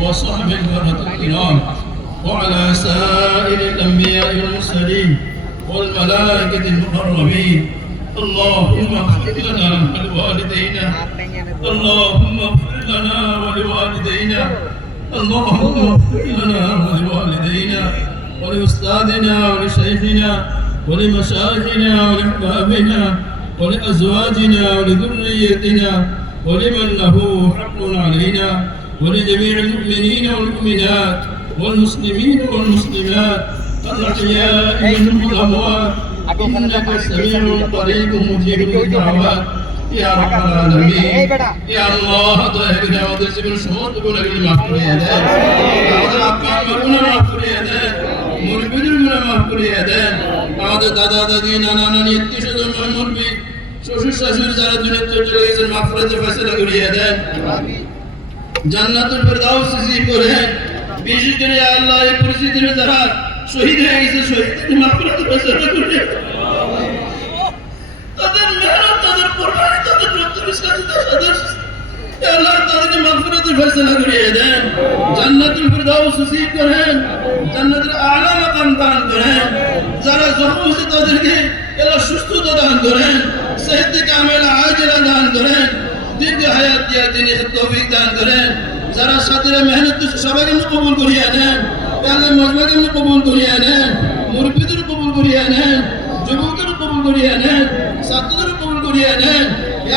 وصحبه البررة الكرام وعلى سائر الأنبياء والمرسلين والملائكة المقربين اللهم اغفر لنا ولوالدينا اللهم اغفر لنا ولوالدينا اللهم اغفر لنا ولوالدينا ولأستاذنا ولشيخنا ولمشايخنا ولأحبابنا ولأزواجنا ولذريتنا ولمن له حق علينا ولجميع المؤمنين والمؤمنات والمسلمين والمسلمات الأحياء منهم والأموات إنك سميع قريب مجيب الدعوات يا رب العالمين يا الله طاهرنا وتسبل الشهود بنبي المغفور يا دار আমাদের আপন গুনাহ মাফ করে দেন মুরবিদের গুনাহ মাফ করে দেন আমাদের দাদা দাদি নানা নানি আত্মীয়স্বজন মুরবি শ্বশুর শাশুড়ি যারা দুনিয়াতে চলে গেছেন মাগফিরাতের ফয়সালা করিয়ে দেন জান্নাতুল ফেরদাউস নসিব করেন বিশেষ করে আল্লাহ এই পরিস্থিতিতে যারা শহীদ হয়ে গেছে শহীদদের মাগফিরাতের ফয়সালা করিয়ে দেন তাদের মেহনত তাদের কুরবানি তাদের রক্তবিসর্জিত আল্লাহ তাদেরকে মাগফিরাতের ফয়সালা করিয়ে দেন জান্নাতুল ফেরদাউস নসিব করেন জান্নাতের আলা মাকাম দান করেন যারা জখম হয়েছে তাদেরকে আল্লাহ সুস্থতা দান করেন সেহত কামেল আজরা দান করেন দীর্ঘ হায়াত দিয়া দিনের তৌফিক দান করেন যারা সাথীরা মেহনত সবাইকে কবুল করিয়ে নেন আল্লাহ মজমাকে কবুল করিয়ে নেন মুরব্বিদের কবুল করিয়ে নেন যুবকদের কবুল করিয়ে নেন ছাত্রদের কবুল করিয়ে নেন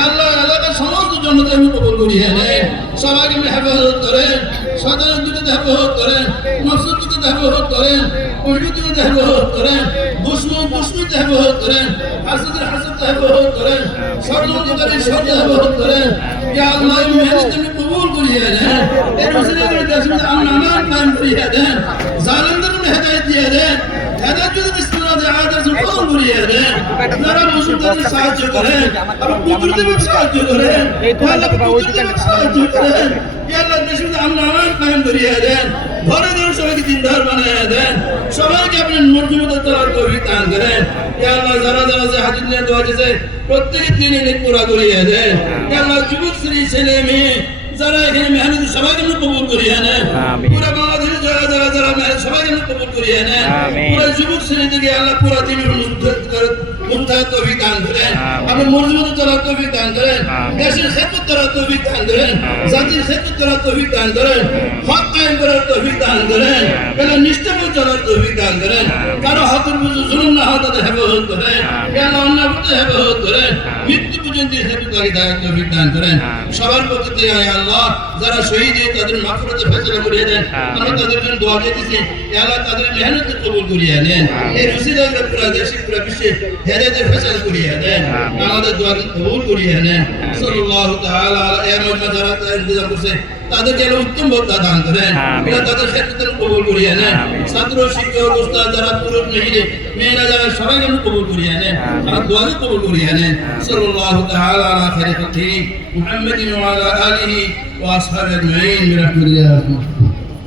আল্লাহ এলাকার সমস্ত জনতাকে কবুল করিয়ে নেন সবাইকে হেফাজত করেন সাধারণ দিকে হেফাজত করেন নফসের দিকে হেফাজত করেন পরিবেশের দিকে হেফাজত করেন দুশ্মনীতে হেফাজত করেন হাসদের হেফাজত করেন ষড়যন্ত্রকারী হেফাজত করেন আল্লাহ মেহনত কবুল করিয়ে নেন এর উসিলা করে দেশের আমান কায়েম করিয়ে দেন জালেমদের হেদায়েত দিয়ে দেন হেদায়েত যদি বিসমিল্লাহ দিয়ে আয়াতের কবুল করিয়ে দেন যারা মুসলমানদের সাহায্য করেন আর কুদরতের সাহায্য করেন আল্লাহ কুদরতের সাহায্য করেন আল্লাহ দেশের আমান কায়েম করিয়ে দেন ঘরে ঘরে সবাইকে দিনদার বানিয়ে দেন সবাইকে আপনি মর্যাদা চলার তৌফিক দান করেন আল্লাহ যারা যারা যে হাজির নিয়ে দোয়া দিয়েছে প্রত্যেকের দিনে পুরা করিয়ে দেন আল্লাহ যুবক শ্রী ছেলে মেয়ে যারা এখানে মেহনত সবাইকে কবুল করিয়ে নেন পুরো বাংলাদেশে যারা যারা যারা মেহনত সবাইকে কবুল করিয়ে নেন পুরো যুবক শ্রেণী থেকে আল্লাহ পুরো দিনের মুনতাহা তৌফিক দান করেন আপনি মর্যাদা চলার তৌফিক দান করেন দেশের খেদমত করার তৌফিক দান করেন জাতির খেদমত করার তৌফিক দান করেন হক কায়েম করার তৌফিক দান করেন কেন নিষ্ঠাপূর্ণ চলার তৌফিক দান করেন কারো হাতের বুঝে জুলুম না হয় তাদের হেফাজত করেন কেন অন্যায় করতে হেফাজত করেন মৃত্যু পর্যন্ত হেফাজত তৌফিক দান করেন সবার প্রতি থেকে আল্লাহ যারা শহীদ তাদের মাগফিরাতের ফয়সালা করিয়ে দেন আমরা তাদের জন্য দোয়া দিতেছি আল্লাহ তাদের মেহনত কবুল করিয়ে নেন এই রসিলা পুরো দেশে পুরো বিশ্বে হেদায়েতের ফয়সালা করিয়ে দেন আমাদের দোয়া কবুল করিয়ে নেন সাল্লাল্লাহু তাআলা আলাইহি ওয়া সাল্লাম যারা ইন্তজাম করছে তাদেরকে উত্তম বক্তা দান করেন তাদের ক্ষেত্রে কবুল করিয়ে নেন ছাত্র শিক্ষক উস্তাদ যারা পুরুষ মেয়েরা যারা সবাইকে কবুল করিয়ে নেন আর দোয়াকে কবুল করিয়ে নেন সাল্লাল্লাহু তাআলা আলা খায়রি খালকি মুহাম্মাদিন ওয়া আলা আলিহি ওয়া আসহাবিহি আজমাইন বিরহমাতিহি